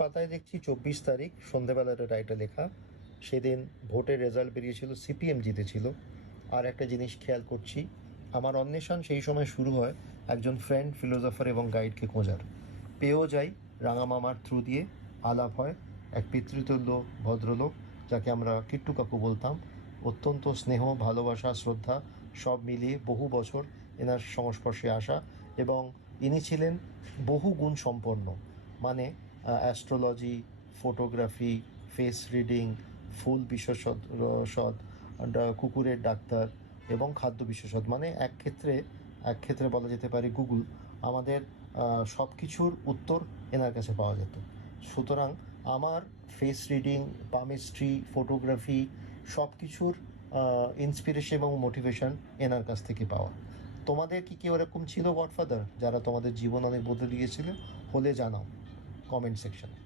পাতায় দেখছি চব্বিশ তারিখ, সন্ধেবেলার রায়টা লেখা। সেদিন ভোটের রেজাল্ট বেরিয়েছিল, সিপিএম জিতেছিল। আর একটা জিনিস খেয়াল করছি, আমার অন্বেষণ সেই সময় শুরু হয় একজন ফ্রেন্ড ফিলোজফার এবং গাইডকে খোঁজার। পেয়েও যাই, রাঙামামার থ্রু দিয়ে আলাপ হয়। এক পিতৃতুল্য ভদ্রলোক, যাকে আমরা কিট্টু কাকু বলতাম। অত্যন্ত স্নেহ, ভালোবাসা, শ্রদ্ধা, সব মিলিয়ে বহু বছর এনার সংস্পর্শে আসা এবং ইনি ছিলেন বহু গুণ সম্পন্ন। মানে অ্যাস্ট্রোলজি ফটোগ্রাফি ফেস রিডিং ফুল বিশেষদ কুকুরের ডাক্তার এবং খাদ্য বিশেষদ মানে এক ক্ষেত্রে এক ক্ষেত্রে বলা যেতে পারে গুগল আমাদের সব কিছুর উত্তর এনার কাছে পাওয়া যেত। সুতরাং আমার ফেস রিডিং পামিস্ট্রি ফটোগ্রাফি সব কিছুর ইন্সপিরেশন এবং মোটিভেশন এনার কাছ থেকে পাওয়া। তোমাদের কি কেউ ওরকম ছিল গডফাদার যারা তোমাদের জীবন অনেক বদলে দিয়েছিল হলে জানাও। कमेंट सेक्शन है।